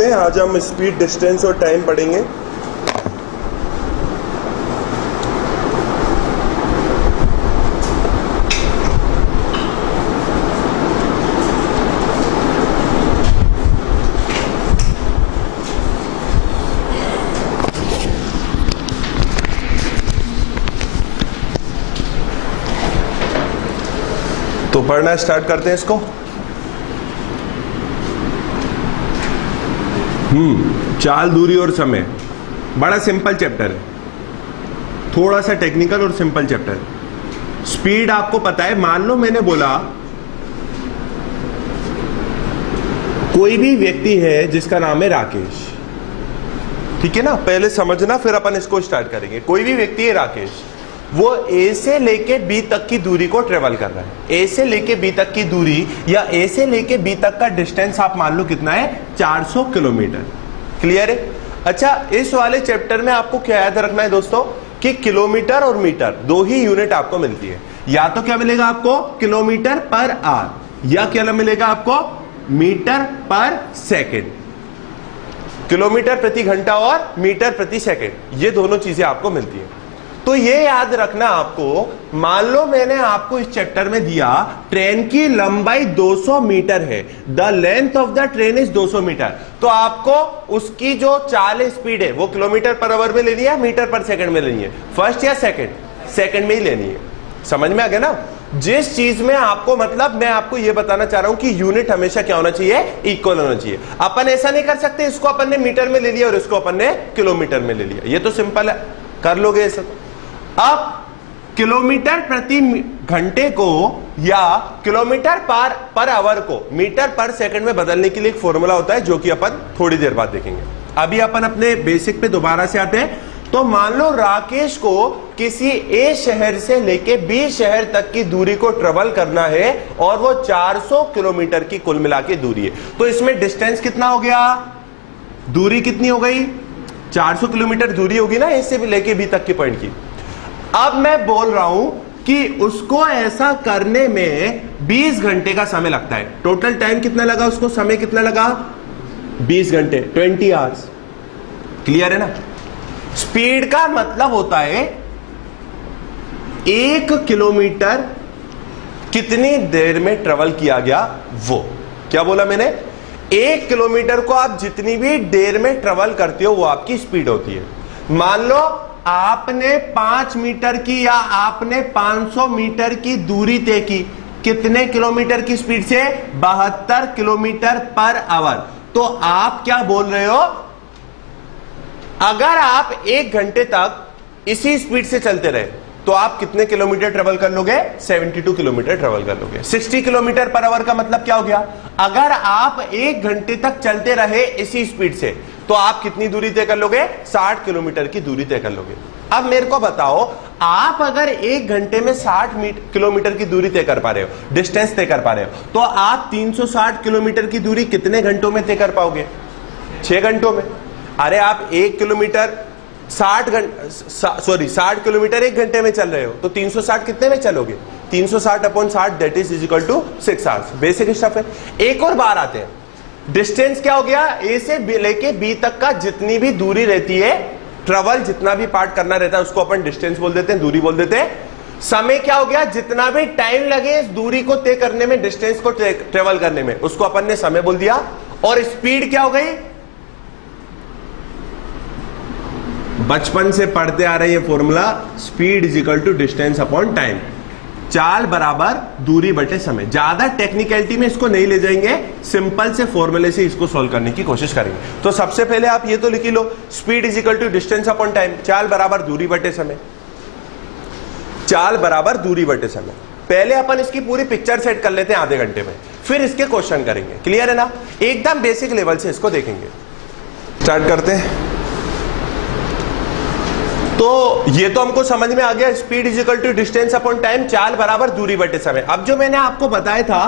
करते हैं। आज हम स्पीड, डिस्टेंस और टाइम पढ़ेंगे। तो पढ़ना स्टार्ट करते हैं इसको। चाल, दूरी और समय, बड़ा सिंपल चैप्टर है, थोड़ा सा टेक्निकल और सिंपल चैप्टर है। स्पीड आपको पता है, मान लो मैंने बोला कोई भी व्यक्ति है जिसका नाम है राकेश, ठीक है ना। पहले समझना फिर अपन इसको स्टार्ट करेंगे। कोई भी व्यक्ति है राकेश, वो ए से लेके बी तक की दूरी को ट्रेवल कर रहा है। ए से लेके बी तक की दूरी या ए से लेके बी तक का डिस्टेंस आप मान लो कितना है, 400 किलोमीटर। क्लियर है? अच्छा, इस वाले चैप्टर में आपको क्या याद रखना है दोस्तों कि किलोमीटर और मीटर दो ही यूनिट आपको मिलती है। या तो क्या मिलेगा आपको, किलोमीटर पर आवर, या क्या मिलेगा आपको, मीटर पर सेकेंड। किलोमीटर प्रति घंटा और मीटर प्रति सेकेंड, ये दोनों चीजें आपको मिलती है। तो ये याद रखना आपको। मान लो मैंने आपको इस चैप्टर में दिया ट्रेन की लंबाई 200 मीटर है, the length of the train is 200 metre, तो आपको उसकी जो चाल स्पीड है वो किलोमीटर पर आवर में लेनी है, मीटर पर सेकंड में लेनी है, फर्स्ट या सेकंड, सेकंड में ही लेनी है। समझ में आ गया ना? जिस चीज में आपको, मतलब मैं आपको ये बताना चाह रहा हूं कि यूनिट हमेशा क्या होना चाहिए, इक्वल होना चाहिए। अपन ऐसा नहीं कर सकते इसको अपन ने मीटर में ले लिया और इसको अपन ने किलोमीटर में ले लिया, ये तो सिंपल है, कर लोगे ऐसा। अब किलोमीटर प्रति घंटे को या किलोमीटर पर आवर को मीटर पर सेकंड में बदलने के लिए एक फॉर्मूला होता है, जो कि अपन थोड़ी देर बाद देखेंगे। अभी अपन अपने बेसिक पे दोबारा से आते हैं। तो मान लो राकेश को किसी ए शहर से लेके बी शहर तक की दूरी को ट्रेवल करना है और वो 400 किलोमीटर की कुल मिला के दूरी है। तो इसमें डिस्टेंस कितना हो गया, दूरी कितनी हो गई, 400 किलोमीटर दूरी होगी ना ए से लेके बी तक की पॉइंट की। अब मैं बोल रहा हूं कि उसको ऐसा करने में 20 घंटे का समय लगता है। टोटल टाइम कितना लगा उसको, समय कितना लगा, 20 घंटे, 20 आवर्स। क्लियर है ना? स्पीड का मतलब होता है 1 किलोमीटर कितनी देर में ट्रेवल किया गया, वो क्या बोला मैंने, 1 किलोमीटर को आप जितनी भी देर में ट्रेवल करते हो वो आपकी स्पीड होती है। मान लो आपने 5 मीटर की या आपने 500 मीटर की दूरी तय की, कितने किलोमीटर की स्पीड से, 72 किलोमीटर पर आवर। तो आप क्या बोल रहे हो, अगर आप 1 घंटे तक इसी स्पीड से चलते रहे तो आप कितने किलोमीटर ट्रेवल कर लोगे, 72 किलोमीटर ट्रेवल कर लोगे। 60 किलोमीटर पर आवर का मतलब क्या हो गया, अगर आप 1 घंटे तक चलते रहे इसी स्पीड से तो आप कितनी दूरी तय कर लोगे, 60 किलोमीटर की दूरी तय कर लोगे। अब मेरे को बताओ, आप अगर 1 घंटे में 60 किलोमीटर की दूरी तय कर पा रहे हो, डिस्टेंस तय कर पा रहे हो, तो आप 360 किलोमीटर की दूरी कितने घंटों में तय कर पाओगे, 6 घंटों में। अरे आप 1 किलोमीटर 60 किलोमीटर 1 घंटे में चल रहे हो, तो 360 कितने में चलोगे, 360 upon 60 that is equal to 6 hours. Basic stuff है। एक और बार आते हैं, डिस्टेंस क्या हो गया, ए से लेके बी तक का जितनी भी दूरी रहती है, ट्रेवल जितना भी पार्ट करना रहता है उसको अपन डिस्टेंस बोल देते हैं, दूरी बोल देते हैं। समय क्या हो गया, जितना भी टाइम लगे इस दूरी को तय करने में, डिस्टेंस को ट्रेवल करने में, उसको अपन ने समय बोल दिया। और स्पीड क्या हो गई, बचपन से पढ़ते आ रहे ये formula, speed is equal to distance upon time. चाल बराबर दूरी बटे समय। ज्यादा टेक्निकलिटी में इसको नहीं ले जाएंगे, सिंपल से फॉर्मूले से इसको सॉल्व करने की कोशिश करेंगे। तो सबसे पहले आप ये तो लिख लो, speed is equal to distance upon time. चाल बराबर दूरी बटे समय, चाल बराबर दूरी बटे समय। पहले अपन इसकी पूरी पिक्चर सेट कर लेते हैं आधे घंटे में, फिर इसके क्वेश्चन करेंगे। क्लियर है ना? एकदम बेसिक लेवल से इसको देखेंगे। स्टार्ट करते हैं। तो ये तो हमको समझ में आ गया, speed is equal to distance upon time, चाल बराबर दूरी बटे समय। अब जो मैंने आपको बताया था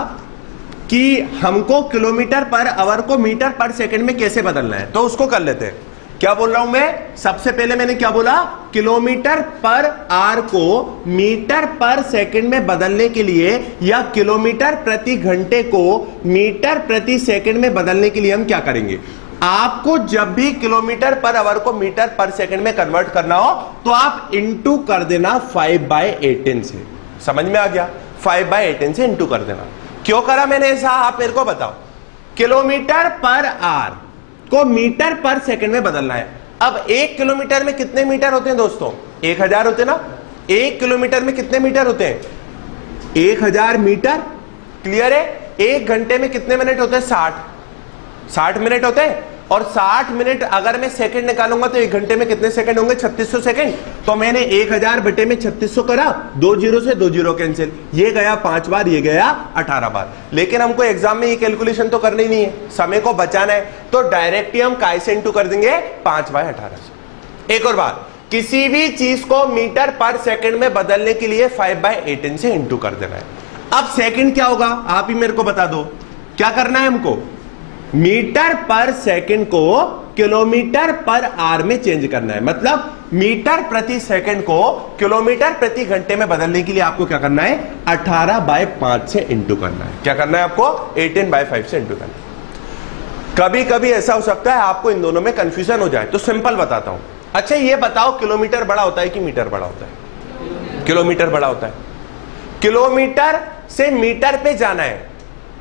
कि हमको किलोमीटर पर आवर को मीटर पर सेकंड में कैसे बदलना है, तो उसको कर लेते हैं। क्या बोल रहा हूं मैं, सबसे पहले मैंने क्या बोला, किलोमीटर पर आवर को मीटर पर सेकंड में बदलने के लिए या किलोमीटर प्रति घंटे को मीटर प्रति सेकंड में बदलने के लिए हम क्या करेंगे, आपको जब भी किलोमीटर पर आवर को मीटर पर सेकंड में कन्वर्ट करना हो तो आप इंटू कर देना 5/18 से। समझ में आ गया? 5/18 से इंटू कर देना। क्यों करा मैंने ऐसा, आप मेरे को बताओ। किलोमीटर पर आवर को मीटर पर सेकंड में बदलना है। अब 1 किलोमीटर में कितने मीटर होते हैं दोस्तों? 1000 होते ना। 1 किलोमीटर में कितने मीटर होते हैं? 1000 मीटर। क्लियर है? 1 घंटे में कितने मिनट होते हैं? 60 मिनट होते हैं। और 60 मिनट अगर मैं सेकंड निकालूंगा तो 1 घंटे में कितने सेकंड होंगे? 3600 सेकंड। तो मैंने 1000 बटे में 3600 करा, 2 जीरो से 2 जीरो कैंसिल, ये गया 5 बार, ये गया 18 बार। लेकिन हमको एग्जाम में ये कैलकुलेशन तो करनी नहीं है, समय को बचाना है, तो डायरेक्ट ही हम काय से इंटू कर देंगे? 5/18 से। एक और बात, किसी भी चीज को मीटर पर सेकंड में बदलने के लिए 5/18 से इंटू कर देना है। अब सेकंड क्या होगा आप ही मेरे को बता दो, क्या करना है हमको? मीटर पर सेकंड को किलोमीटर पर आवर में चेंज करना है। मतलब मीटर प्रति सेकंड को किलोमीटर प्रति घंटे में बदलने के लिए आपको क्या करना है? 18/5 से इंटू करना है। क्या करना है आपको? 18/5 से इंटू करना है। कभी कभी ऐसा हो सकता है आपको इन दोनों में कंफ्यूजन हो जाए, तो सिंपल बताता हूं। अच्छा ये बताओ, किलोमीटर बड़ा होता है कि मीटर बड़ा होता है? किलोमीटर बड़ा होता है। किलोमीटर से मीटर पे जाना है,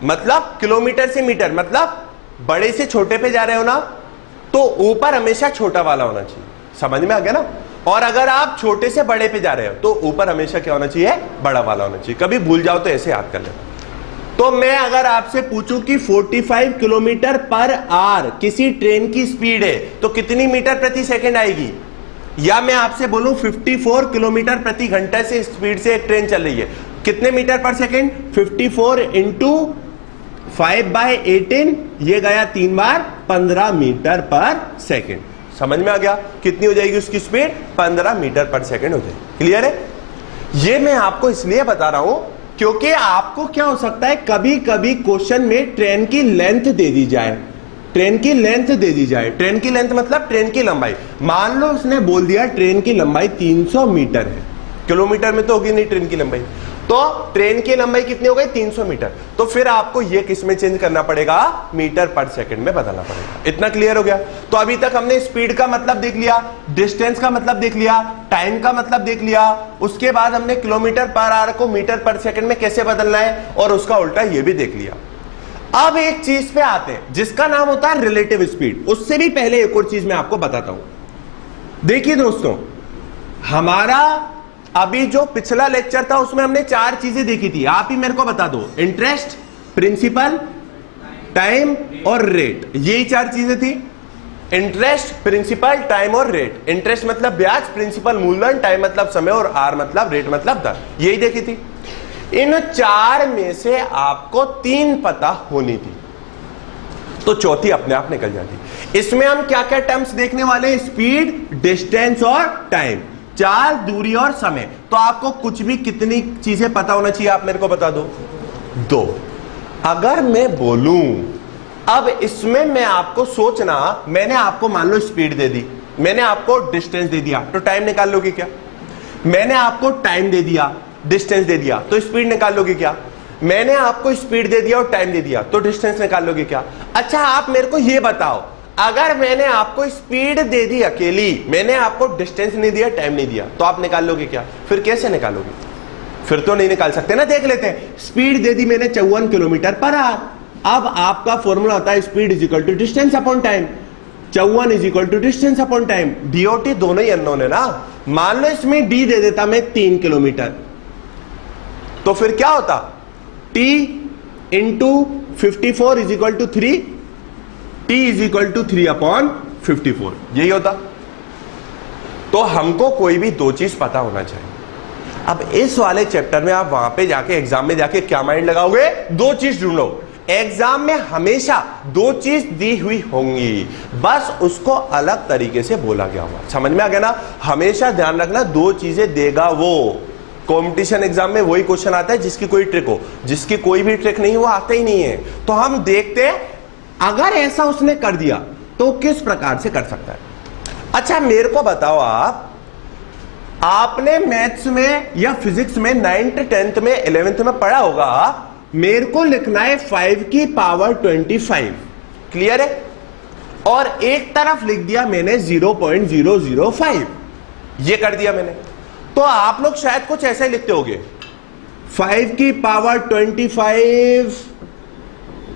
मतलब किलोमीटर से मीटर, मतलब बड़े से छोटे पे जा रहे हो ना, तो ऊपर हमेशा छोटा वाला होना चाहिए। समझ में आ गया ना? और अगर आप छोटे से बड़े पे जा रहे हो तो ऊपर हमेशा क्या होना चाहिए? बड़ा वाला होना चाहिए। कभी भूल जाओ तो ऐसे याद कर लेना। तो मैं अगर आपसे पूछूं कि 45 किलोमीटर पर आवर किसी ट्रेन की स्पीड है तो कितनी मीटर प्रति सेकंड आएगी? या मैं आपसे बोलूं 54 किलोमीटर प्रति घंटे से स्पीड से एक ट्रेन चल रही है, कितने मीटर पर सेकंड? 54 इंटू 5/18, ये गया 3 बार, 15 मीटर पर सेकंड। समझ में आ गया? कितनी हो जाएगी उसकी स्पीड? 15 मीटर पर सेकंड हो जाएगी। क्लियर है? ये मैं आपको इसलिए बता रहा हूं क्योंकि आपको क्या हो सकता है, कभी कभी क्वेश्चन में ट्रेन की लेंथ दे दी जाए। ट्रेन की लेंथ दे दी जाए। ट्रेन की लेंथ मतलब ट्रेन की लंबाई। मान लो उसने बोल दिया ट्रेन की लंबाई 300 मीटर है, किलोमीटर में तो होगी नहीं ट्रेन की लंबाई, तो ट्रेन की लंबाई कितनी हो गई? 300 मीटर। तो फिर आपको ये किस में चेंज करना पड़ेगा? मीटर पर सेकंड में बदलना पड़ेगा। इतना क्लियर हो गया? तो अभी तक हमने स्पीड का मतलब देख लिया, डिस्टेंस का मतलब देख लिया, टाइम का मतलब देख लिया, उसके बाद हमने किलोमीटर पर आवर को मीटर पर सेकंड में कैसे बदलना है और उसका उल्टा ये भी देख लिया। अब एक चीज पे आते हैं जिसका नाम होता है रिलेटिव स्पीड। उससे भी पहले एक और चीज मैं आपको बताता हूं। देखिए दोस्तों, हमारा अभी जो पिछला लेक्चर था उसमें हमने 4 चीजें देखी थी, आप ही मेरे को बता दो। इंटरेस्ट, प्रिंसिपल, टाइम और रेट, यही 4 चीजें थी। इंटरेस्ट, प्रिंसिपल, टाइम और रेट। इंटरेस्ट मतलब ब्याज, प्रिंसिपल मूलधन, टाइम मतलब समय और आर मतलब रेट मतलब दर, यही देखी थी। इन 4 में से आपको 3 पता होनी थी तो चौथी अपने आप निकल जाती। इसमें हम क्या क्या टर्म्स देखने वाले हैं? स्पीड, डिस्टेंस और टाइम, 4 दूरी और समय। तो आपको कुछ भी कितनी चीजें पता होना चाहिए आप मेरे को बता दो? 2। अगर मैं बोलूं अब इसमें मैं आपको सोचना, मैंने आपको मान लो स्पीड दे दी, मैंने आपको डिस्टेंस दे दिया, तो टाइम निकाल लोगे क्या? मैंने आपको टाइम दे दिया, डिस्टेंस दे दिया, तो स्पीड निकाल लोगे क्या? मैंने आपको स्पीड दे दिया और टाइम दे दिया तो डिस्टेंस निकाल लोगे क्या? अच्छा आप मेरे को यह बताओ, अगर मैंने आपको स्पीड दे दी अकेली, मैंने आपको डिस्टेंस नहीं दिया, टाइम नहीं दिया, तो आप निकाल लोगे क्या? फिर कैसे निकालोगे? फिर तो नहीं निकाल सकते ना। देख लेते हैं, स्पीड दे दी मैंने 54 किलोमीटर पर आवर। अब आपका फॉर्मूला होता है speed is equal to distance upon time. 54 is equal to distance upon time. DOT दोनों ही अननोन है ना। मान लो इसमें डी दे देता मैं 3 किलोमीटर, तो फिर क्या होता? T into 54 is equal to 3, T is equal to 3 upon 54, यही होता। तो हमको कोई भी 2 चीज पता होना चाहिए। अब इस वाले चैप्टर में आप वहां पे जाके एग्जाम में जाके क्या माइंड लगाओगे? 2 चीज ढूंढो। एग्जाम में हमेशा 2 चीज दी हुई होंगी, बस उसको अलग तरीके से बोला गया होगा। समझ में आ गया ना? हमेशा ध्यान रखना 2 चीजें देगा वो। कंपटीशन एग्जाम में वही क्वेश्चन आता है जिसकी कोई ट्रिक हो, जिसकी कोई भी ट्रिक नहीं वो आता ही नहीं है। तो हम देखते हैं अगर ऐसा उसने कर दिया तो किस प्रकार से कर सकता है। अच्छा मेरे को बताओ, आपने मैथ्स में या फिजिक्स में 9th 10th में 11th में पढ़ा होगा, मेरे को लिखना है 5 की पावर 25। क्लियर है? और एक तरफ लिख दिया मैंने 0.005, ये कर दिया मैंने। तो आप लोग शायद कुछ ऐसे ही लिखते होगे 5 की पावर 25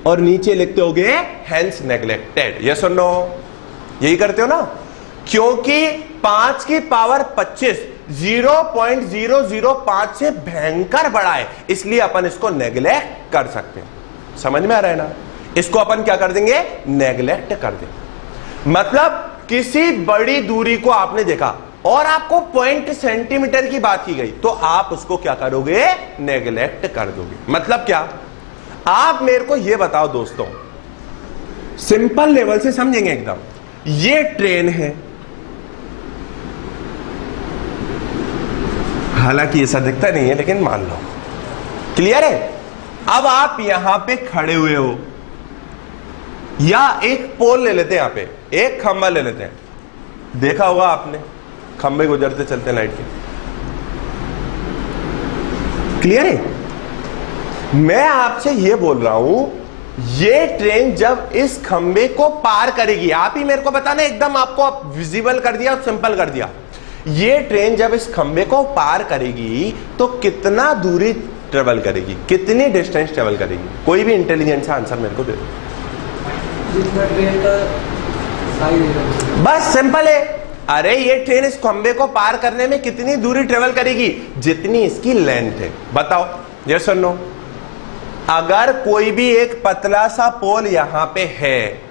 और नीचे लिखते होगे हेंस नेग्लेक्टेड। यस और नो? यही करते हो ना, क्योंकि 5 की पावर 25 0.005 से भयंकर बड़ा है, इसलिए अपन इसको नेग्लेक्ट कर सकते हैं। समझ में आ रहा है ना? इसको अपन क्या कर देंगे? नेग्लेक्ट कर देंगे। मतलब किसी बड़ी दूरी को आपने देखा और आपको पॉइंट सेंटीमीटर की बात की गई, तो आप उसको क्या करोगे? नेग्लेक्ट कर दोगे। मतलब क्या? आप मेरे को यह बताओ दोस्तों, सिंपल लेवल से समझेंगे एकदम। ये ट्रेन है, हालांकि ऐसा दिखता नहीं है लेकिन मान लो, क्लियर है? अब आप यहां पे खड़े हुए हो, या एक पोल ले लेते हैं, यहां पे एक खंबा ले लेते हैं, देखा होगा आपने खंबे गुजरते चलते हैं लाइट के, क्लियर है? मैं आपसे यह बोल रहा हूं, ये ट्रेन जब इस खंबे को पार करेगी, आप ही मेरे को बताना, एकदम आपको विजिबल कर दिया, सिंपल कर दिया, ये ट्रेन जब इस खंबे को पार करेगी तो कितना दूरी ट्रेवल करेगी, कितनी डिस्टेंस ट्रेवल करेगी? कोई भी इंटेलिजेंट सा आंसर मेरे को दे दो। बस सिंपल है। अरे ये ट्रेन इस खंबे को पार करने में कितनी दूरी ट्रेवल करेगी? जितनी इसकी लेंथ है। बताओ यस और नो? अगर कोई भी एक पतला सा पोल यहां पे है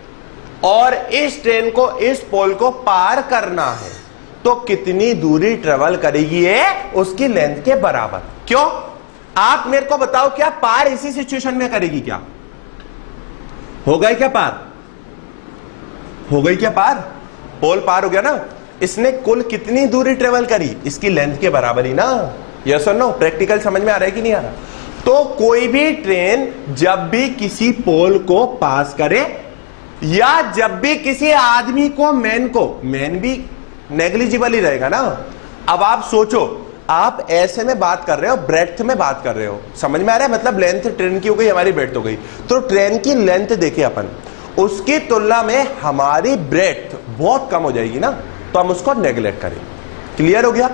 और इस ट्रेन को इस पोल को पार करना है, तो कितनी दूरी ट्रेवल करेगी? ये उसकी लेंथ के बराबर। क्यों? आप मेरे को बताओ, क्या पार इसी सिचुएशन में करेगी? क्या हो गई? क्या पार हो गई? क्या पार? पोल पार हो गया ना, इसने कुल कितनी दूरी ट्रेवल करी? इसकी लेंथ के बराबर ही ना। यस और नो? प्रैक्टिकल समझ में आ रहा है कि नहीं आ रहा? तो कोई भी ट्रेन जब भी किसी पोल को पास करे, या जब भी किसी आदमी को, मैन भी नेग्लिजिबल ही रहेगा ना। अब आप सोचो, आप ऐसे में बात कर रहे हो, ब्रेड्थ में बात कर रहे हो, समझ में आ रहा है? मतलब लेंथ ट्रेन की हो गई, हमारी ब्रेड्थ हो गई, तो ट्रेन की लेंथ देखिए अपन, उसकी तुलना में हमारी ब्रेड्थ बहुत कम हो जाएगी ना, तो हम उसको नेग्लेक्ट करेंगे। क्लियर हो गया?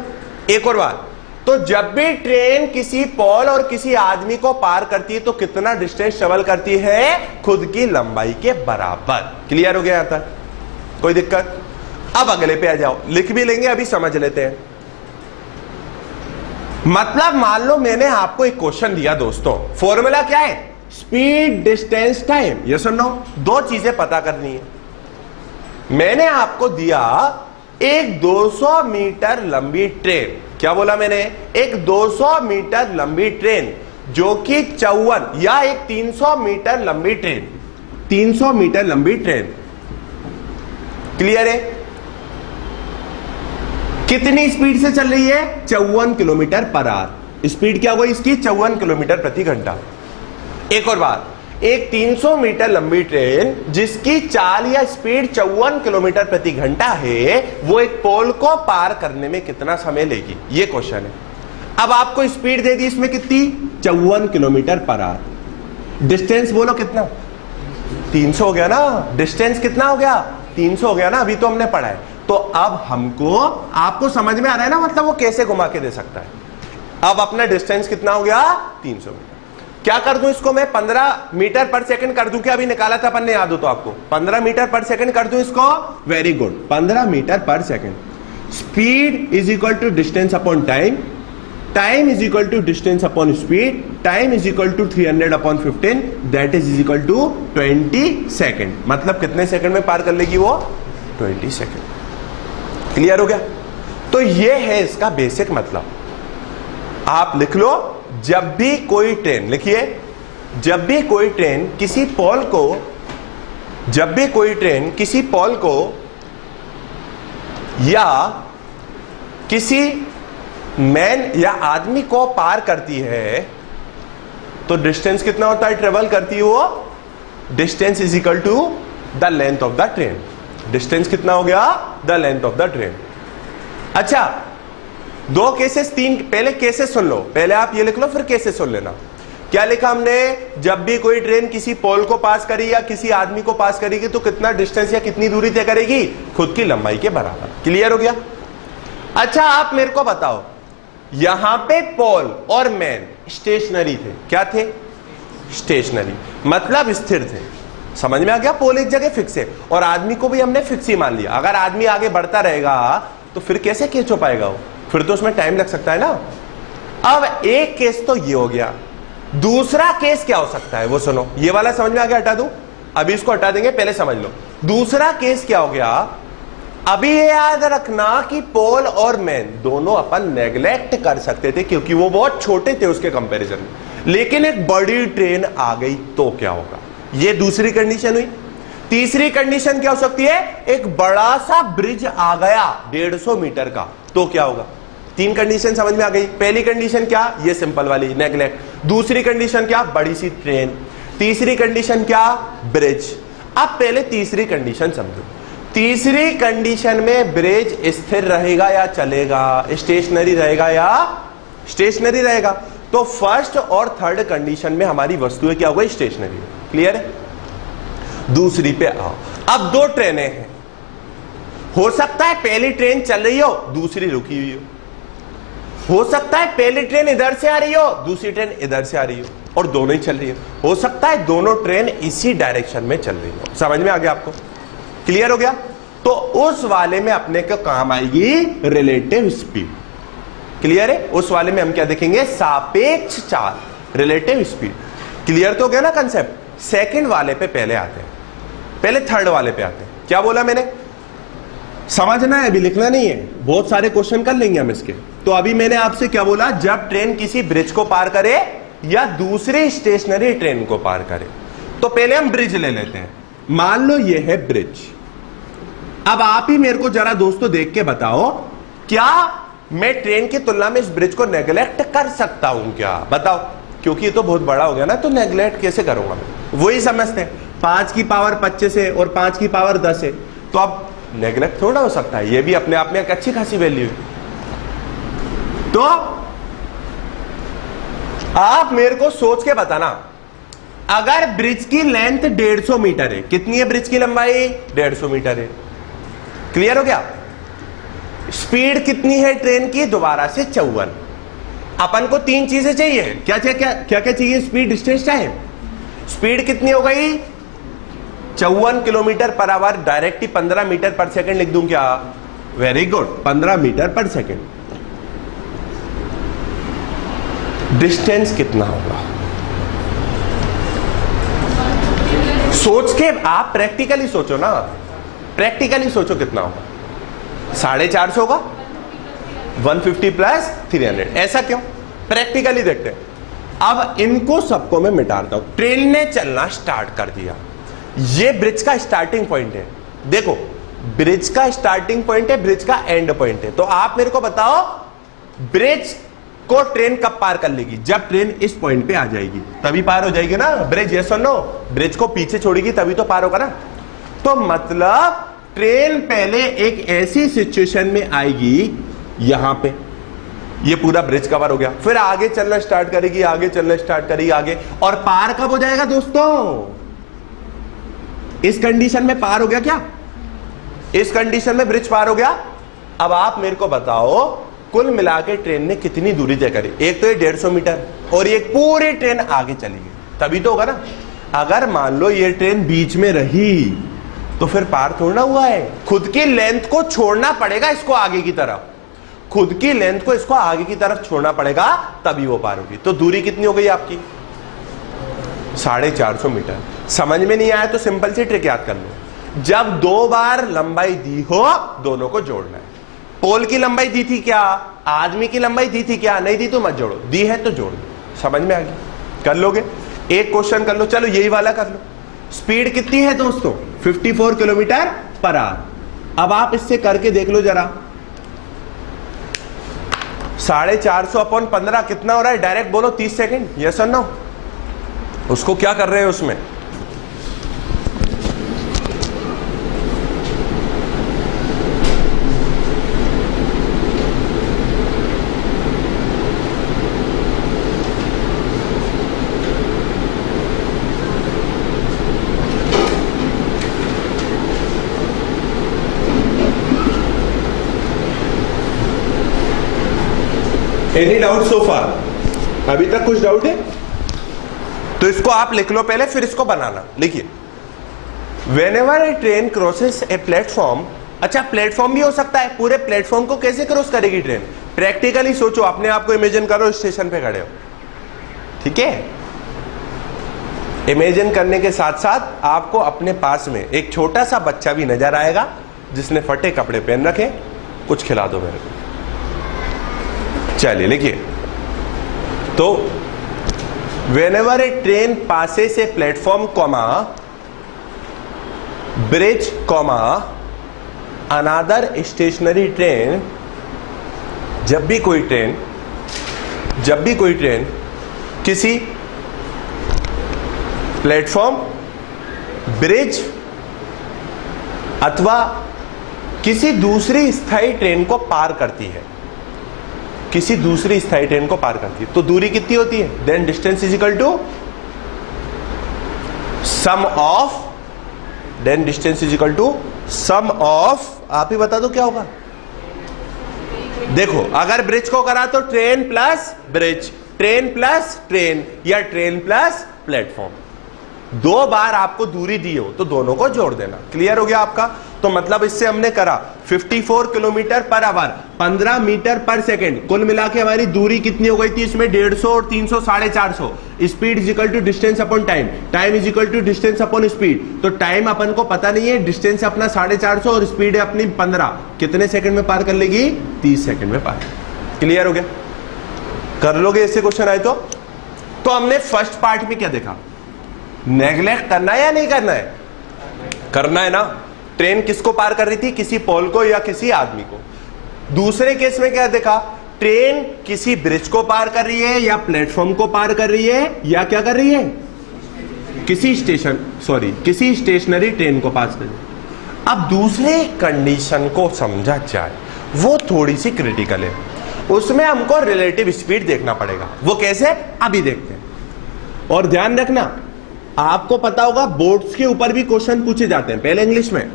एक और बात, तो जब भी ट्रेन किसी पोल और किसी आदमी को पार करती है तो कितना डिस्टेंस ट्रेवल करती है? खुद की लंबाई के बराबर। क्लियर हो गया यहां तक? कोई दिक्कत? अब अगले पे आ जाओ, लिख भी लेंगे, अभी समझ लेते हैं। मतलब मान लो मैंने आपको एक क्वेश्चन दिया दोस्तों, फॉर्मूला क्या है? Speed, distance, time. यस और नो? दो चीजें पता करनी है। मैंने आपको दिया एक 200 मीटर लंबी ट्रेन, क्या बोला मैंने? एक 200 मीटर लंबी ट्रेन जो कि 54, या एक 300 मीटर लंबी ट्रेन, 300 मीटर लंबी ट्रेन। क्लियर है? कितनी स्पीड से चल रही है? 54 किलोमीटर पर आवर। स्पीड क्या होगी इसकी? 54 किलोमीटर प्रति घंटा। एक और बात, एक 300 मीटर लंबी ट्रेन जिसकी चाल या स्पीड 54 किलोमीटर प्रति घंटा है, वो एक पोल को पार करने में कितना समय लेगी? ये क्वेश्चन है। अब आपको स्पीड दे दी इसमें कितनी? 54 किलोमीटर पर आवर। डिस्टेंस बोलो कितना? 300 हो गया ना। डिस्टेंस कितना हो गया? 300 हो गया ना, अभी तो हमने पढ़ा है। तो अब हमको, आपको समझ में आ रहा है ना, मतलब वो कैसे घुमा के दे सकता है। अब अपना डिस्टेंस कितना हो गया? 300 मीटर। क्या कर दूं इसको मैं? 15 मीटर पर सेकंड कर दूं क्या? अभी निकाला था अपन ने, याद हो तो आपको। 15 मीटर पर सेकंड कर दूं इसको? वेरी गुड, 15 मीटर पर second. Speed is equal to distance upon time, time is equal to distance upon speed, time is equal to 300 upon 15, that is equal to 20 second. मतलब कितने सेकंड में पार कर लेगी वो? 20 सेकंड। क्लियर हो गया? तो ये है इसका बेसिक मतलब। आप लिख लो, जब भी कोई ट्रेन, लिखिए, जब भी कोई ट्रेन किसी पोल को, जब भी कोई ट्रेन किसी पोल को या किसी मैन या आदमी को पार करती है, तो डिस्टेंस कितना होता है ट्रेवल करती है वो? Distance is equal to the length of the train. Distance कितना हो गया? The length of the train. अच्छा, दो केसेस, तीन, पहले केसेस सुन लो, पहले आप ये लिख लो फिर केसेस सुन लेना। क्या लिखा हमने? जब भी कोई ट्रेन किसी पोल को पास करेगी या किसी आदमी को पास करेगी तो कितना डिस्टेंस या कितनी दूरी तय करेगी? खुद की लंबाई के बराबर। क्लियर हो गया? अच्छा आप मेरे को बताओ, यहां पे पोल और मैन स्टेशनरी थे। क्या थे? स्टेशनरी, मतलब स्थिर थे। समझ में आ गया? पोल एक जगह फिक्स है और आदमी को भी हमने फिक्स ही मान लिया। अगर आदमी आगे बढ़ता रहेगा तो फिर कैसे कैच हो पाएगा वो? फिर तो उसमें टाइम लग सकता है ना। अब एक केस तो ये हो गया, दूसरा केस क्या हो सकता है वो सुनो। ये वाला समझ में आ गया? हटा दूं? अभी इसको हटा देंगे, पहले समझ लो दूसरा केस क्या हो गया। अभी ये याद रखना कि पोल और मैन दोनों अपन नेग्लेक्ट कर सकते थे क्योंकि वो बहुत छोटे थे उसके कंपैरिजन में, लेकिन एक बड़ी ट्रेन आ गई तो क्या होगा? ये दूसरी कंडीशन हुई। तीसरी कंडीशन क्या हो सकती है? एक बड़ा सा ब्रिज आ गया 150 मीटर का, तो क्या होगा? तीन कंडीशन समझ में आ गई। पहली कंडीशन क्या? ये सिंपल वाली नेग्लेक्ट। दूसरी कंडीशन क्या? बड़ी सी ट्रेन। तीसरी कंडीशन क्या? ब्रिज। अब पहले तीसरी कंडीशन समझो। तीसरी कंडीशन में ब्रिज स्थिर रहेगा या चलेगा? स्टेशनरी रहेगा या स्टेशनरी रहेगा? तो फर्स्ट और थर्ड कंडीशन में हमारी वस्तुएं क्या हो गई? स्टेशनरी। क्लियर है? दूसरी पे आओ। अब दो ट्रेनें हैं, हो सकता है पहली ट्रेन चल रही हो, दूसरी रुकी हुई हो सकता है पहली ट्रेन इधर से आ रही हो, दूसरी ट्रेन इधर से आ रही हो, और दोनों ही चल रही हो सकता है दोनों ट्रेन इसी डायरेक्शन में चल रही हो। समझ में आ गया आपको? क्लियर हो गया? तो उस वाले में अपने को काम आएगी रिलेटिव स्पीड। क्लियर है? उस वाले में हम क्या देखेंगे? सापेक्ष चाल, रिलेटिव स्पीड। क्लियर तो हो गया ना कंसेप्ट? सेकंड वाले पे पहले आते हैं, पहले थर्ड वाले पे आते हैं। क्या बोला मैंने? समझना है, अभी लिखना नहीं है, बहुत सारे क्वेश्चन कर लेंगे हम इसके। तो अभी मैंने आपसे क्या बोला? जब ट्रेन किसी ब्रिज को पार करे या दूसरी स्टेशनरी ट्रेन को पार करे। तो पहले हम ब्रिज ले लेते हैं। मान लो ये है ब्रिज। अब आप ही मेरे को जरा दोस्तों देख के बताओ, क्या मैं ट्रेन की तुलना में इस ब्रिज को नेग्लेक्ट कर सकता हूं क्या? बताओ। क्योंकि ये तो बहुत बड़ा हो गया ना, तो नेग्लेक्ट कैसे करूंगा मैं? वही समझते हैं, 5 की पावर 25 है और 5 की पावर 10 है, तो अब नेग्लेक्ट थोड़ा हो सकता है। ये भी अपने आप में एक अच्छी खासी वैल्यू है। तो आप मेरे को सोच के बताना, अगर ब्रिज की लेंथ 150 मीटर है, कितनी है ब्रिज की लंबाई? 150 मीटर है। क्लियर हो गया? स्पीड कितनी है ट्रेन की? दोबारा से 54। अपन को तीन चीजें चाहिए। क्या क्या चाहिए? Speed, distance, time. स्पीड कितनी हो गई? 54 किलोमीटर पर आवर। डायरेक्ट ही 15 मीटर पर सेकंड लिख दूं क्या? वेरी गुड, 15 मीटर पर सेकंड। डिस्टेंस कितना होगा? सोच के आप प्रैक्टिकली सोचो ना, प्रैक्टिकली सोचो कितना होगा? 450 होगा? 150 प्लस 300। ऐसा क्यों? प्रैक्टिकली देखते हैं। अब इनको सबको मैं मिटाता हूं। ट्रेन ने चलना स्टार्ट कर दिया, ये ब्रिज का स्टार्टिंग पॉइंट है। देखो, ब्रिज का स्टार्टिंग पॉइंट है, ब्रिज का एंड पॉइंट है। तो आप मेरे को बताओ, ब्रिज को ट्रेन कब पार कर लेगी? जब ट्रेन इस पॉइंट पे आ जाएगी तभी पार हो जाएगी ना ब्रिज। यस और नो? ब्रिज को पीछे छोड़ेगी तभी तो पार होगा ना। तो मतलब ट्रेन पहले एक ऐसी सिचुएशन में आएगी, यहां पे ये पूरा ब्रिज कवर हो गया, फिर आगे चलना स्टार्ट करेगी, आगे चलना स्टार्ट करेगी, आगे, और पार कब हो जाएगा दोस्तों? इस कंडीशन में पार हो गया क्या? इस कंडीशन में ब्रिज पार हो गया। अब आप मेरे को बताओ, कुल मिला के ट्रेन ने कितनी दूरी तय करी? एक तो ये 150 मीटर और ये पूरी ट्रेन आगे चली गई, तभी तो होगा ना। अगर मान लो ये ट्रेन बीच में रही तो फिर पार थोड़ा हुआ है। खुद की लेंथ को छोड़ना पड़ेगा इसको आगे की तरफ, खुद की लेंथ को इसको आगे की तरफ छोड़ना पड़ेगा, तभी वो पार होगी। तो दूरी कितनी हो गई आपकी? 450 मीटर। समझ में नहीं आया तो सिंपल सी ट्रिक याद कर लो। जब दो बार लंबाई दी हो, दोनों को जोड़ना है। पोल की लंबाई दी थी क्या? आदमी की लंबाई दी थी क्या? नहीं दी तो मत जोड़ो, दी है तो जोड़ दो। समझ में आ गया? कर लोगे? एक क्वेश्चन कर लो, चलो यही वाला कर लो। स्पीड कितनी है दोस्तों? 54 किलोमीटर पर आवर। अब आप इससे करके देख लो जरा, 450 अपॉन 15 कितना हो रहा है? डायरेक्ट बोलो 30 सेकेंड। यस और नो? उसको क्या कर रहे हैं उसमें? एनी डाउट सो फार? अभी तक कुछ डाउट है? तो इसको आप लिख लो पहले, फिर इसको बनाना। लिखिए, whenever a train crosses a platform. अच्छा, प्लेटफॉर्म भी हो सकता है, पूरे प्लेटफॉर्म को कैसे क्रॉस करेगी ट्रेन? प्रैक्टिकली सोचो, अपने आप को इमेजिन करो स्टेशन पे खड़े हो, ठीक है? इमेजिन करने के साथ साथ आपको अपने पास में एक छोटा सा बच्चा भी नजर आएगा जिसने फटे कपड़े पहन रखे। कुछ खिला दो मेरे को। चलिए लिखिए, तो whenever a train passes a platform comma bridge comma another stationary train, जब भी कोई ट्रेन किसी प्लेटफॉर्म, ब्रिज अथवा किसी दूसरी स्थायी ट्रेन को पार करती है, किसी दूसरी स्थायी ट्रेन को पार करती है, तो दूरी कितनी होती है? Then distance is equal to sum of, then distance is equal to sum of, आप ही बता दो क्या होगा? देखो, अगर ब्रिज को करा तो train plus bridge, train plus train, या ट्रेन प्लस प्लेटफॉर्म। दो बार आपको दूरी दी हो तो दोनों को जोड़ देना। क्लियर हो गया आपका? तो मतलब इससे हमने करा 54 किलोमीटर पर आवर, 15 मीटर पर सेकंड, कुल मिला के हमारी दूरी कितनी हो गई थी इसमें? 150 और 300 450। Speed is equal to distance upon time, time is equal to distance upon speed. तो टाइम अपन को पता नहीं है, डिस्टेंस अपना 450 और स्पीड है अपनी 15। कितने सेकंड में पार कर लेगी? 30 सेकंड में पार। क्लियर हो गया? कर लोगे ऐसे क्वेश्चन आए तो हमने फर्स्ट पार्ट में क्या देखा? नेग्लेक्ट करना है या नहीं करना है? करना है ना। ट्रेन किसको पार कर रही थी? किसी पोल को या किसी आदमी को। दूसरे केस में क्या देखा? ट्रेन किसी ब्रिज को पार कर रही है या प्लेटफॉर्म को पार कर रही है, या क्या कर रही है? किसी स्टेशनरी ट्रेन को पास कर रही है। अब दूसरे कंडीशन को समझा जाए, वो थोड़ी सी क्रिटिकल है, उसमें हमको रिलेटिव स्पीड देखना पड़ेगा। वो कैसे? अभी देखते हैं। और ध्यान रखना, आपको पता होगा बोर्ड्स के ऊपर भी क्वेश्चन पूछे जाते हैं, पहले इंग्लिश में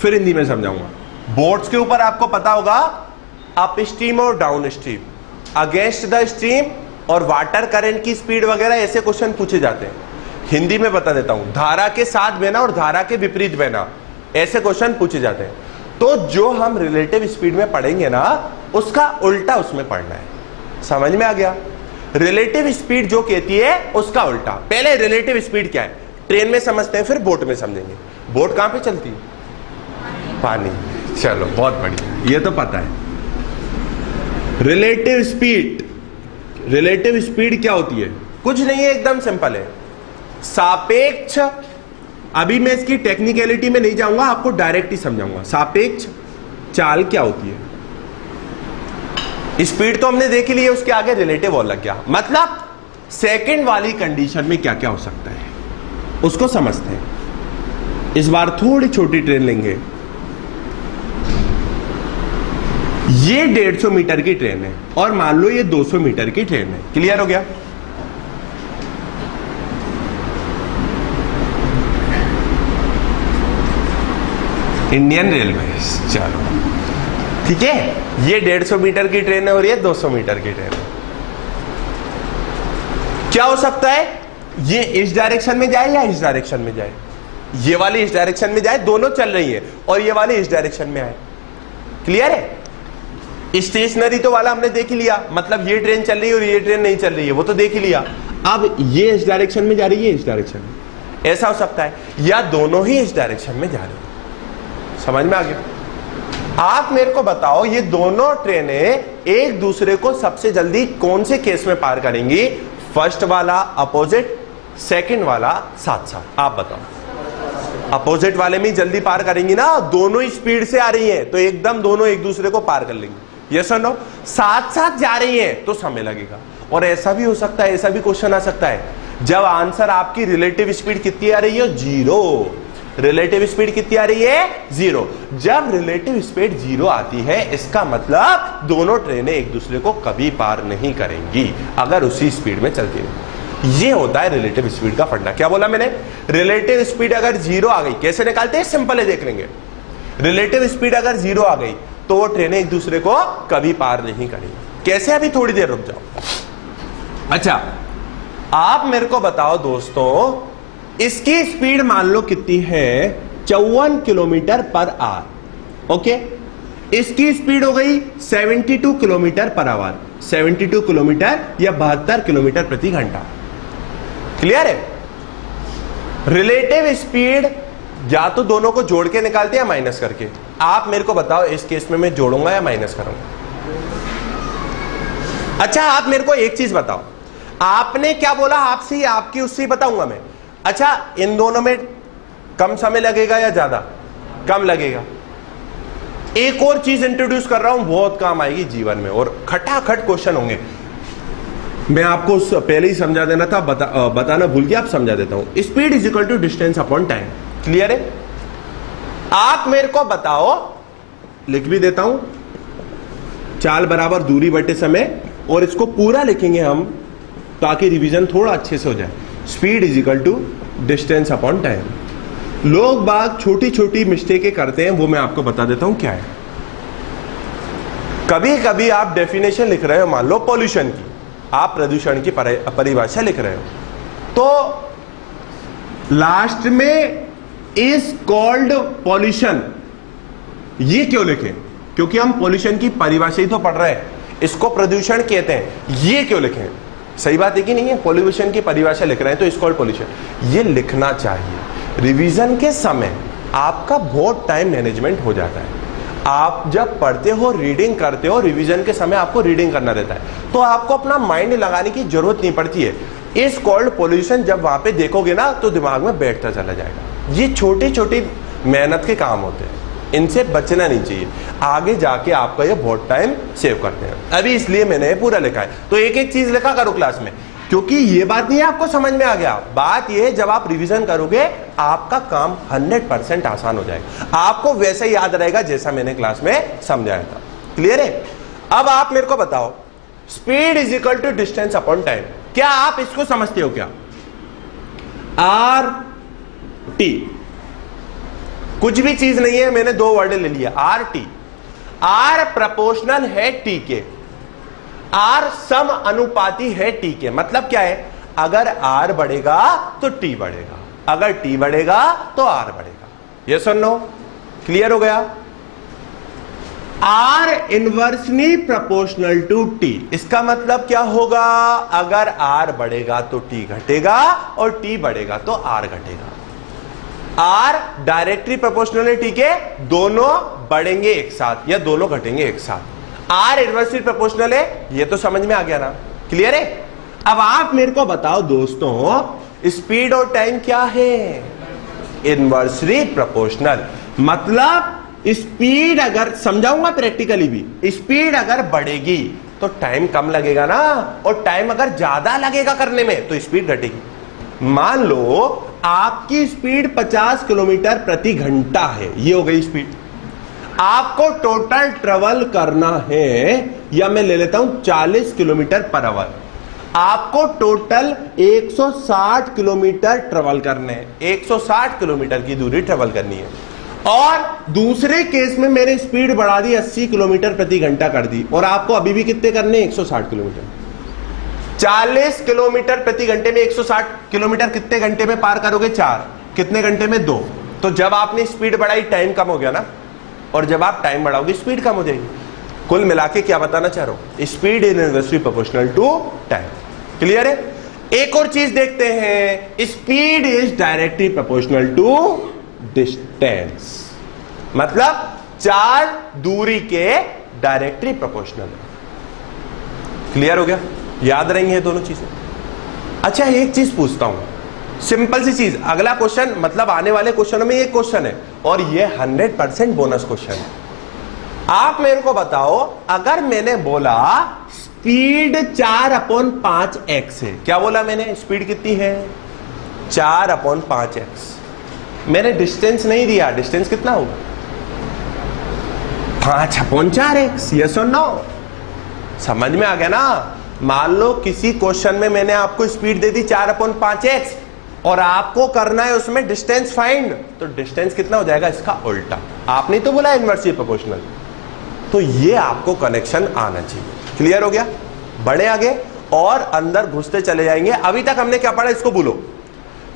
फिर हिंदी में समझाऊंगा। बोर्ड्स के ऊपर आपको पता होगा अप स्ट्रीम और down stream, against the stream और वाटर करंट की स्पीड वगैरह, ऐसे क्वेश्चन पूछे जाते हैं। हिंदी में बता देता हूं, धारा के साथ बहना और धारा के विपरीत बहना, ऐसे क्वेश्चन पूछे जाते हैं। तो जो हम रिलेटिव स्पीड में पढ़ेंगे ना, उसका उल्टा उसमें पढ़ना है। समझ में आ गया? रिलेटिव स्पीड जो कहती है उसका उल्टा। पहले रिलेटिव स्पीड क्या है ट्रेन में समझते हैं, फिर बोट में समझेंगे। बोट कहां पे चलती है? पानी। चलो बहुत बढ़िया, ये तो पता है। रिलेटिव स्पीड क्या होती है? कुछ नहीं है, एकदम सिंपल है, सापेक्ष। अभी मैं इसकी टेक्निकलिटी में नहीं जाऊंगा, आपको डायरेक्ट ही समझाऊंगा। सापेक्ष चाल क्या होती है? स्पीड तो हमने देख ली है, उसके आगे रिलेटिव और लग गया। मतलब सेकंड वाली कंडीशन में क्या क्या हो सकता है उसको समझते हैं। इस बार थोड़ी छोटी ट्रेन लेंगे। ये 150 मीटर की ट्रेन है और मान लो ये 200 मीटर की ट्रेन है। क्लियर हो गया? इंडियन रेलवे, चलो ठीक है। ये 150 मीटर की ट्रेन है और ये 200 मीटर की ट्रेन है। क्या हो सकता है? ये इस डायरेक्शन में जाए या इस डायरेक्शन में जाए। ये वाली इस डायरेक्शन में जाए, दोनों चल रही है, और ये वाली इस डायरेक्शन में आए। क्लियर है? स्टेशनरी तो वाला हमने देख ही लिया, मतलब ये ट्रेन चल रही है और ये ट्रेन नहीं चल रही है, वो तो देख ही लिया। अब ये इस डायरेक्शन में जा रही है, इस डायरेक्शन में, ऐसा हो सकता है, या दोनों ही इस डायरेक्शन में जा रही है। समझ में आ गया? आप मेरे को बताओ, ये दोनों ट्रेनें एक दूसरे को सबसे जल्दी कौन से केस में पार करेंगी? फर्स्ट वाला अपोजिट, सेकंड वाला साथ साथ। आप बताओ। अपोजिट वाले में जल्दी पार करेंगी ना, दोनों ही स्पीड से आ रही हैं, तो एकदम दोनों एक दूसरे को पार कर लेंगे। यस और नो? साथ साथ जा रही हैं तो समय लगेगा। और ऐसा भी हो सकता है, ऐसा भी क्वेश्चन आ सकता है, जब आंसर आपकी रिलेटिव स्पीड कितनी आ रही है? 0। रिलेटिव स्पीड कितनी आ रही है? 0। जब रिलेटिव स्पीड 0 आती है, इसका मतलब दोनों ट्रेनें एक दूसरे को कभी पार नहीं करेंगी अगर उसी स्पीड में चलती है। ये होता है रिलेटिव स्पीड का फंडा। क्या बोला मैंने? रिलेटिव स्पीड अगर 0 आ गई, कैसे निकालते हैं? सिंपल है, देख लेंगे। रिलेटिव स्पीड अगर 0 आ गई तो वो ट्रेनें एक दूसरे को कभी पार नहीं करेंगी। कैसे? अभी थोड़ी देर रुक जाओ। अच्छा, आप मेरे को बताओ दोस्तों, इसकी स्पीड मान लो कितनी है? 54 किलोमीटर पर आवर। ओके, इसकी स्पीड हो गई 72 किलोमीटर पर आवर, 72 किलोमीटर या 72 किलोमीटर प्रति घंटा। क्लियर है? रिलेटिव स्पीड या तो दोनों को जोड़ के निकालते हैं या माइनस करके। आप मेरे को बताओ इस केस में मैं जोड़ूंगा या माइनस करूंगा? अच्छा, आप मेरे को एक चीज बताओ, आपने क्या बोला? आपसे आपकी उससे बताऊंगा मैं। अच्छा, इन दोनों में कम समय लगेगा या ज्यादा? कम लगेगा। एक और चीज इंट्रोड्यूस कर रहा हूं, बहुत काम आएगी जीवन में और खटाखट क्वेश्चन होंगे। मैं आपको पहले ही समझा देना था, बताना भूल गया, आप समझा देता हूं। Speed is equal to distance upon time. Clear है? आप मेरे को बताओ, लिख भी देता हूं, चाल बराबर दूरी बटे समय, और इसको पूरा लिखेंगे हम ताकि रिवीजन थोड़ा अच्छे से हो जाए। Speed is equal to distance upon time. लोग बाग छोटी छोटी मिस्टेकें करते हैं, वो मैं आपको बता देता हूं क्या है। कभी कभी आप डेफिनेशन लिख रहे हो, मान लो पॉल्यूशन की, आप प्रदूषण की परिभाषा लिख रहे हो, तो लास्ट में इज कॉल्ड पॉल्यूशन। ये क्यों लिखें? क्योंकि हम पॉल्यूशन की परिभाषा ही तो पढ़ रहे हैं, इसको प्रदूषण कहते हैं। ये क्यों लिखें? सही बात है कि नहीं है? पॉल्यूशन की परिभाषा लिख रहे हैं तो इज कॉल्ड पॉल्यूशन। ये लिखना चाहिए। रिवीजन के समय आपका बहुत टाइम मैनेजमेंट हो जाता है। आप जब पढ़ते हो, रीडिंग करते हो, रिवीजन के समय आपको रीडिंग करना रहता है, तो आपको अपना माइंड लगाने की जरूरत नहीं पड़ती है। इज कॉल्ड पॉल्यूशन जब वहां पे देखोगे ना तो दिमाग में बैठता चला जाएगा। ये छोटी छोटी मेहनत के काम होते हैं, इनसे बचना नहीं चाहिए। आगे जाके आपका ये बहुत टाइम सेव करते हैं। अभी इसलिए मैंने पूरा लिखा है, तो एक एक चीज लिखा करो क्लास में, क्योंकि ये बात नहीं है आपको समझ में आ गया। बात ये है, जब आप रिवीजन करोगे आपका काम 100% आसान हो जाएगा। आपको वैसे याद रहेगा जैसा मैंने क्लास में समझाया था। क्लियर है? अब आप मेरे को बताओ, speed is equal to distance upon time. क्या आप इसको समझते हो? क्या आर टी कुछ भी चीज नहीं है, मैंने दो वर्ड ले लिया, आर टी। आर प्रपोर्शनल है टी के, आर सम अनुपाती है टी के। मतलब क्या है? अगर आर बढ़ेगा तो टी बढ़ेगा, अगर टी बढ़ेगा तो आर बढ़ेगा। ये सुनो, क्लियर हो गया? Are inversely proportional to T. इसका मतलब क्या होगा? अगर आर बढ़ेगा तो टी घटेगा और टी बढ़ेगा तो आर घटेगा। आर डायरेक्टली प्रोपोर्शनल है टी के, दोनों बढ़ेंगे एक साथ या दोनों घटेंगे एक साथ। आर इनवर्सली प्रोपोर्शनल है, ये तो समझ में आ गया ना? क्लियर है? अब आप मेरे को बताओ दोस्तों, स्पीड और टाइम क्या है? Inversely proportional. मतलब स्पीड अगर, समझाऊंगा प्रैक्टिकली भी, स्पीड अगर बढ़ेगी तो टाइम कम लगेगा ना, और टाइम अगर ज्यादा लगेगा करने में तो स्पीड घटेगी। मान लो आपकी स्पीड 50 किलोमीटर प्रति घंटा है, ये हो गई स्पीड। आपको टोटल ट्रेवल करना है, या मैं ले लेता हूं 40 किलोमीटर पर आवर। आपको टोटल 160 किलोमीटर ट्रेवल करने हैं, 160 किलोमीटर की दूरी ट्रेवल करनी है। और दूसरे केस में मैंने स्पीड बढ़ा दी, 80 किलोमीटर प्रति घंटा कर दी, और आपको अभी भी कितने करने? 160 किलोमीटर। 40 किलोमीटर प्रति घंटे में 160 किलोमीटर कितने घंटे में पार करोगे? 4। कितने घंटे में? 2। तो जब आपने स्पीड बढ़ाई टाइम कम हो गया ना, और जब आप टाइम बढ़ाओगे स्पीड कम हो जाएगी। कुल मिला के क्या बताना चाह रहा हूं? Speed is inversely proportional to time. Clear है? एक और चीज देखते हैं, speed is directly proportional to distance. मतलब चाल दूरी के डायरेक्टली प्रोपोर्शनल। क्लियर हो गया? याद रहेंगे ये दोनों चीजें। अच्छा, एक चीज पूछता हूं, सिंपल सी चीज। अगला क्वेश्चन, मतलब आने वाले क्वेश्चनों में ये क्वेश्चन है, और ये 100% बोनस क्वेश्चन है। आप मेरे को बताओ, अगर मैंने बोला स्पीड 4/5x है, क्या बोला मैंने? स्पीड कितनी है? 4/5x। मैंने डिस्टेंस नहीं दिया, डिस्टेंस कितना होगा? 5/4x। यस और नो? समझ में आ गया ना? मान लो किसी क्वेश्चन में मैंने आपको स्पीड दे दी 4/5x, और आपको करना है उसमें डिस्टेंस फाइंड, तो डिस्टेंस कितना हो जाएगा? इसका उल्टा। आपने तो बोला इनवर्सली प्रोपोर्शनल, तो ये आपको कनेक्शन आना चाहिए। क्लियर हो गया? बढ़े आगे और अंदर घुसते चले जाएंगे। अभी तक हमने क्या पढ़ा इसको भूलो,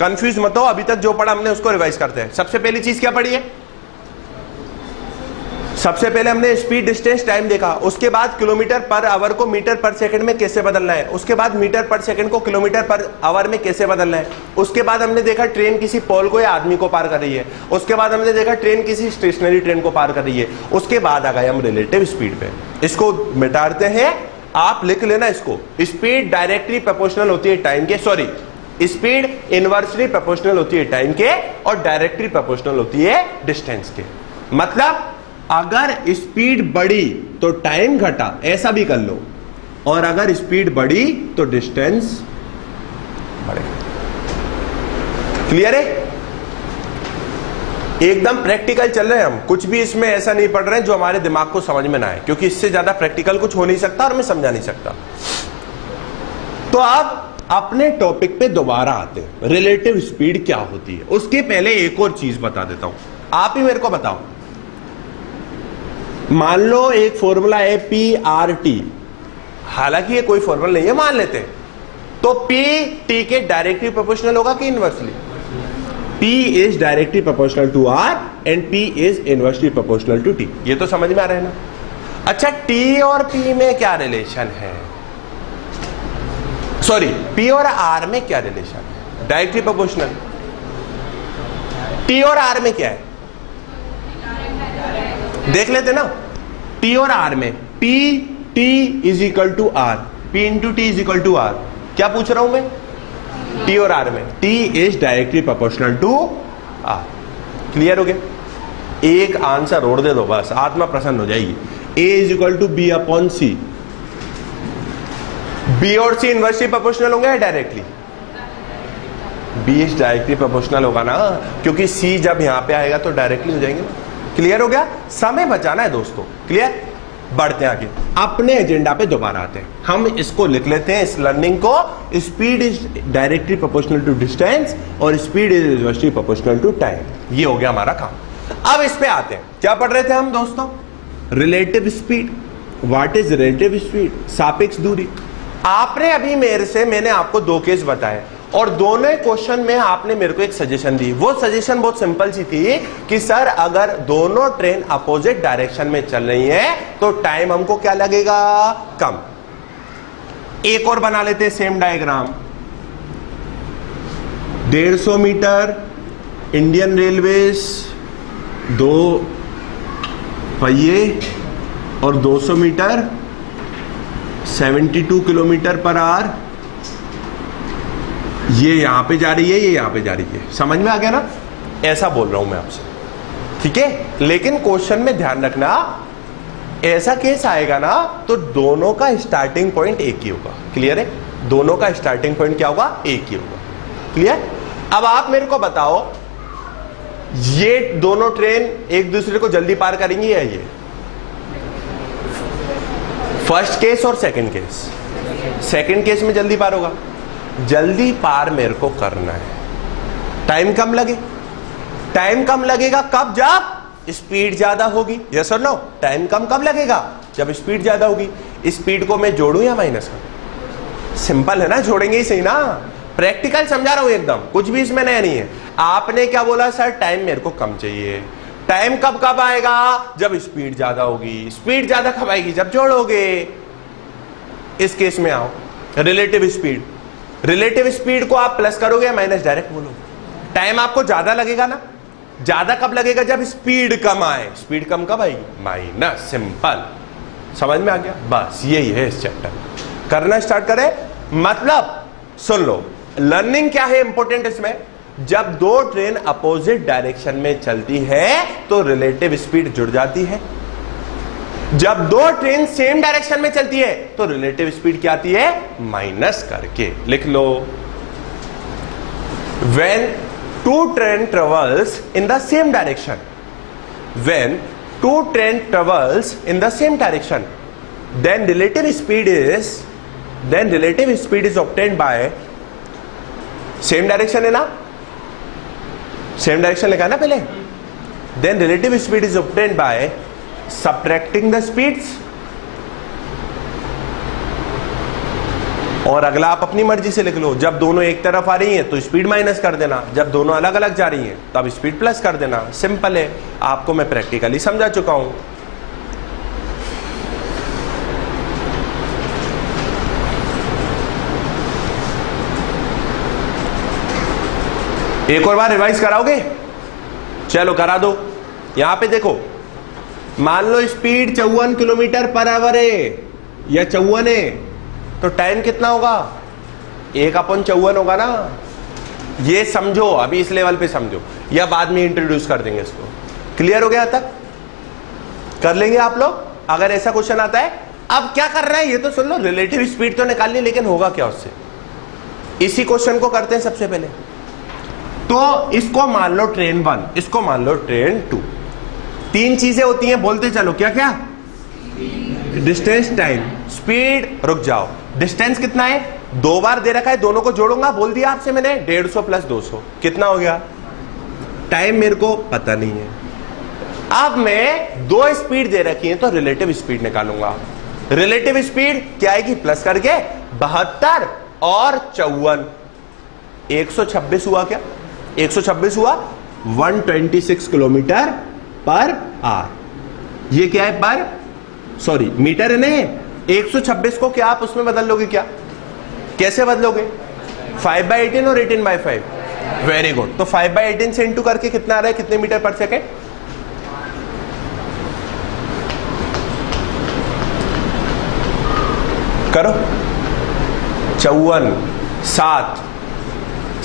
कंफ्यूज मत हो। अभी तक जो पढ़ा हमने उसको रिवाइज करते हैं। सबसे पहली चीज क्या पढ़ी है? सबसे पहले हमने स्पीड, डिस्टेंस, टाइम देखा। उसके बाद किलोमीटर पर आवर को मीटर पर सेकंड में कैसे बदलना है। उसके बाद मीटर पर सेकंड को किलोमीटर पर आवर में कैसे बदलना है। उसके बाद हमने देखा ट्रेन किसी पोल को या आदमी को पार कर रही है। उसके बाद हमने देखा ट्रेन किसी स्टेशनरी ट्रेन को पार कर रही है। उसके बाद आ गए हम रिलेटिव स्पीड पे। इसको मिटाते हैं, आप लिख लेना इसको। स्पीड डायरेक्टली प्रोपोर्शनल होती है टाइम के, सॉरी, स्पीड इनवर्सली प्रोपोर्शनल होती है टाइम के और डायरेक्टली प्रोपोर्शनल होती है डिस्टेंस के। मतलब अगर स्पीड बढ़ी तो टाइम घटा, ऐसा भी कर लो, और अगर स्पीड बढ़ी तो डिस्टेंस बढ़ेगा। क्लियर है? एकदम प्रैक्टिकल चल रहे हैं हम, कुछ भी इसमें ऐसा नहीं पढ़ रहे हैं जो हमारे दिमाग को समझ में ना आए, क्योंकि इससे ज्यादा प्रैक्टिकल कुछ हो नहीं सकता और मैं समझा नहीं सकता। तो आप अपने टॉपिक पे दोबारा आते हैं, रिलेटिव स्पीड क्या होती है। उसके पहले एक और चीज बता देता हूं, आप ही मेरे को बताओ। मान लो एक फॉर्मूला है PRT, हालांकि ये कोई फॉर्मूला नहीं है, मान लेते हैं। तो P T के डायरेक्टली प्रोपोर्शनल होगा कि inversely? P is directly proportional to R and P is inversely proportional to T। ये तो समझ में आ रहा है ना? अच्छा, T और P में क्या रिलेशन है? सॉरी, P और R में क्या रिलेशन है? Directly proportional. T और R में क्या है? देख लेते ना। T और R में P T is equal to R, P into T is equal to R। क्या पूछ रहा हूं मैं? T और R में T is directly proportional to R। Clear हो गया? एक आंसर और दे दो बस, आत्मा प्रसन्न हो जाएगी। A is equal to B upon C। B और C इनवर्सली प्रोपोर्शनल होंगे या directly? B is directly proportional होगा ना, क्योंकि C जब यहां पे आएगा तो डायरेक्टली हो जाएंगे ना। क्लियर हो गया? समय बचाना है दोस्तों। क्लियर? बढ़ते हैं आगे, अपने एजेंडा पे दोबारा आते हैं। हम इसको लिख लेते हैं, इस लर्निंग को। Speed is directly proportional to distance और speed is inversely proportional to time. ये हो गया हमारा काम। अब इस पे आते हैं। क्या पढ़ रहे थे हम दोस्तों? Relative speed. What is relative speed? सापेक्ष दूरी। आपने अभी मैंने आपको 2 केस बताए और दोनों क्वेश्चन में आपने मेरे को एक सजेशन दी। वो सजेशन बहुत सिंपल सी थी कि सर अगर दोनों ट्रेन अपोजिट डायरेक्शन में चल रही है तो टाइम हमको क्या लगेगा? कम। एक और बना लेते हैं same diagram. 150 metre Indian railways, 2 पहिए, और 200 मीटर 72 किलोमीटर पर आवर। ये यहां पे जा रही है, ये यहां पे जा रही है। समझ में आ गया ना? ऐसा बोल रहा हूं मैं आपसे, ठीक है? लेकिन क्वेश्चन में ध्यान रखना, ऐसा केस आएगा ना तो दोनों का स्टार्टिंग पॉइंट एक ही होगा। क्लियर है? दोनों का स्टार्टिंग पॉइंट क्या होगा? एक ही होगा। क्लियर? अब आप मेरे को बताओ, ये दोनों ट्रेन एक दूसरे को जल्दी पार करेंगी या ये? फर्स्ट केस और सेकंड केस। सेकंड केस में जल्दी पार होगा। जल्दी पार मेरे को करना है, टाइम कम लगे। टाइम कम लगेगा कब? जब स्पीड ज्यादा होगी। यस और नो? टाइम कम कब लगेगा? जब स्पीड ज्यादा होगी। स्पीड को मैं जोड़ूं या माइनस करूं? सिंपल है ना, जोड़ेंगे ही सही ना। प्रैक्टिकल समझा रहा हूं एकदम, कुछ भी इसमें नया नहीं है। आपने क्या बोला? सर टाइम मेरे को कम चाहिए। टाइम कब कब आएगा? जब स्पीड ज्यादा होगी। स्पीड ज्यादा कब आएगी? जब जोड़ोगे। इस केस में आओ, रिलेटिव स्पीड। रिलेटिव स्पीड को आप प्लस करोगे या माइनस? डायरेक्ट बोलोगे। टाइम आपको ज्यादा लगेगा ना। ज्यादा कब लगेगा? जब स्पीड कम आए। स्पीड कम कब आएगी? माइनस। सिंपल, समझ में आ गया? बस यही है इस चैप्टर। करना स्टार्ट करें। मतलब सुन लो, लर्निंग क्या है इंपॉर्टेंट इसमें? जब 2 ट्रेन अपोजिट डायरेक्शन में चलती है तो रिलेटिव स्पीड जुड़ जाती है। जब 2 ट्रेन सेम डायरेक्शन में चलती है तो रिलेटिव स्पीड क्या आती है? माइनस करके। लिख लो, when 2 train travels in the same direction, when 2 train travels in the same direction, then relative speed is obtained by same direction है ना, सेम डायरेक्शन लिखा है ना पहले। Then relative speed is obtained by subtracting the speeds और अगला आप अपनी मर्जी से लिख लो, जब दोनों एक तरफ आ रही हैं तो स्पीड माइनस कर देना, जब दोनों अलग अलग जा रही हैं तब स्पीड प्लस कर देना। सिंपल है, आपको मैं प्रैक्टिकली समझा चुका हूं। एक और बार रिवाइज कराओगे? चलो करा दो। यहां पे देखो, मान लो स्पीड 54 किलोमीटर पर आवर है या 54 है, तो टाइम कितना होगा? 1/54 होगा ना। ये समझो, अभी इस लेवल पे समझो, या बाद में इंट्रोड्यूस कर देंगे इसको। क्लियर हो गया? तक कर लेंगे आप लोग अगर ऐसा क्वेश्चन आता है। अब क्या कर रहा है ये तो सुन लो, रिलेटिव स्पीड तो निकालनी, लेकिन होगा क्या उससे? इसी क्वेश्चन को करते हैं सबसे पहले। तो इसको मान लो ट्रेन 1, इसको मान लो ट्रेन 2। तीन चीजें होती हैं, बोलते चलो। क्या क्या? Distance, time, speed. रुक जाओ, डिस्टेंस कितना है? 2 बार दे रखा है, दोनों को जोड़ूंगा, बोल दिया आपसे मैंने, 150 प्लस 200 कितना हो गया? टाइम मेरे को पता नहीं है। अब मैं 2 स्पीड दे रखी है तो रिलेटिव स्पीड निकालूंगा। रिलेटिव स्पीड क्या आएगी? प्लस करके 72 और 54, 126 हुआ। क्या 126 हुआ? 126 किलोमीटर पर आवर। ये क्या है? पर सॉरी मीटर है नहीं, 126 को क्या आप उसमें बदल लोगे? क्या कैसे बदलोगे? 5/18 और 18/5। Very good. तो 5/18 से इंटू करके कितना आ रहा है? कितने मीटर पर सेकेंड? करो। 54, 7,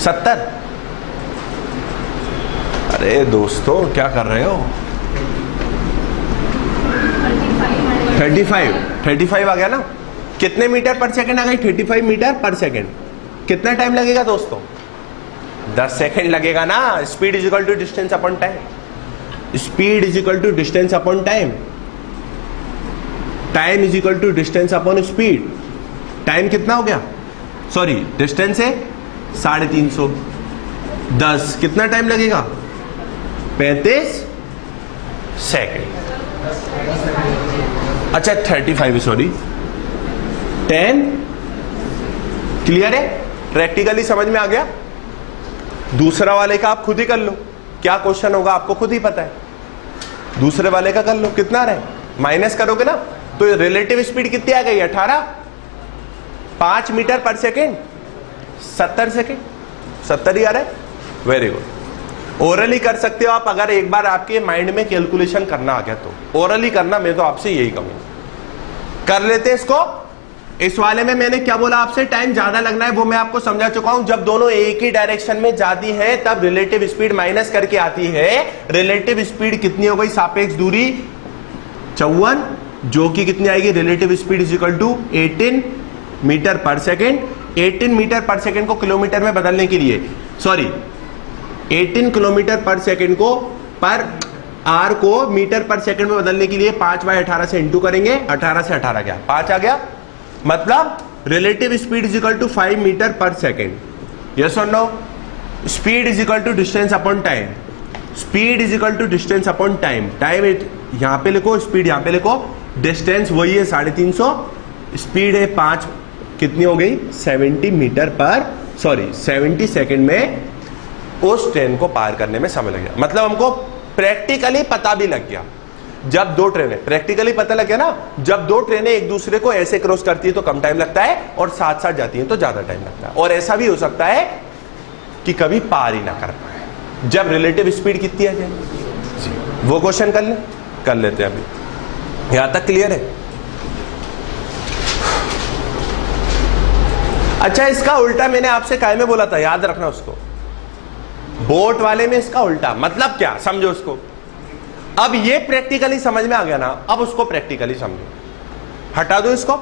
70। अरे दोस्तों क्या कर रहे हो? 35 आ गया ना। कितने मीटर पर सेकंड आ गई? 35 मीटर पर सेकंड। कितना टाइम लगेगा दोस्तों? 10 सेकंड लगेगा ना। Speed is equal to distance upon time. Speed is equal to distance upon time. Time is equal to distance upon speed. Time कितना हो गया? सॉरी डिस्टेंस है 350। 10 कितना टाइम लगेगा? 35 सेकंड। अच्छा 35, सॉरी 10। क्लियर है? प्रैक्टिकली समझ में आ गया? दूसरा वाले का आप खुद ही कर लो, क्या क्वेश्चन होगा आपको खुद ही पता है। दूसरे वाले का कर लो, कितना रहे? माइनस करोगे ना तो रिलेटिव स्पीड कितनी आ गई? 18। 5 मीटर पर सेकेंड 70 सेकेंड, 70 ही आ रहा है। Very good. ओरली कर सकते हो आप, अगर एक बार आपके माइंड में कैलकुलेशन करना आ गया तो ओरली करना, मैं तो आपसे यही कहूंगा। कर लेते हैं इसको। इस वाले में मैंने क्या बोला आपसे? टाइम ज्यादा लगना है, वो मैं आपको समझा चुका हूं। जब दोनों एक ही डायरेक्शन में जाती है तब रिलेटिव स्पीड माइनस करके आती है। रिलेटिव स्पीड कितनी हो गई? सापेक्ष दूरी 54, जो कि कितनी आएगी? Relative speed is equal to 18 metre per second. 18 metre per second को किलोमीटर में बदलने के लिए, सॉरी 18 किलोमीटर पर सेकेंड को पर आर को मीटर पर सेकंड में बदलने के लिए 5/18 से इंटू करेंगे। 18 से 18 गया 5 आ गया, मतलब relative speed is equal to 5 metre पर सेकंड। यस और no? Speed is equal to distance upon time. Speed is equal to distance upon time. Time यहां पे लिखो, स्पीड यहां पे लिखो, डिस्टेंस वही है 350, स्पीड है 5, कितनी हो गई? 70 मीटर पर, सॉरी 70 सेकंड में उस ट्रेन को पार करने में समय लग गया। मतलब हमको प्रैक्टिकली पता भी लग गया, जब दो ट्रेनें, प्रैक्टिकली पता लग गया ना, जब दो ट्रेनें एक दूसरे को ऐसे क्रॉस करती है तो कम टाइम लगता है, और साथ साथ जाती है तो ज्यादा टाइम लगता है। और ऐसा भी हो सकता है कि कभी पार ही ना कर पाए, जब रिलेटिव स्पीड कितनी आ जाए। वो क्वेश्चन कर लेते हैं अभी। यहां तक क्लियर है? अच्छा, इसका उल्टा मैंने आपसे काय में बोला था, याद रखना उसको। बोट वाले में इसका उल्टा, मतलब क्या, समझो उसको। अब ये प्रैक्टिकली समझ में आ गया ना, अब उसको प्रैक्टिकली समझो। हटा दो इसको।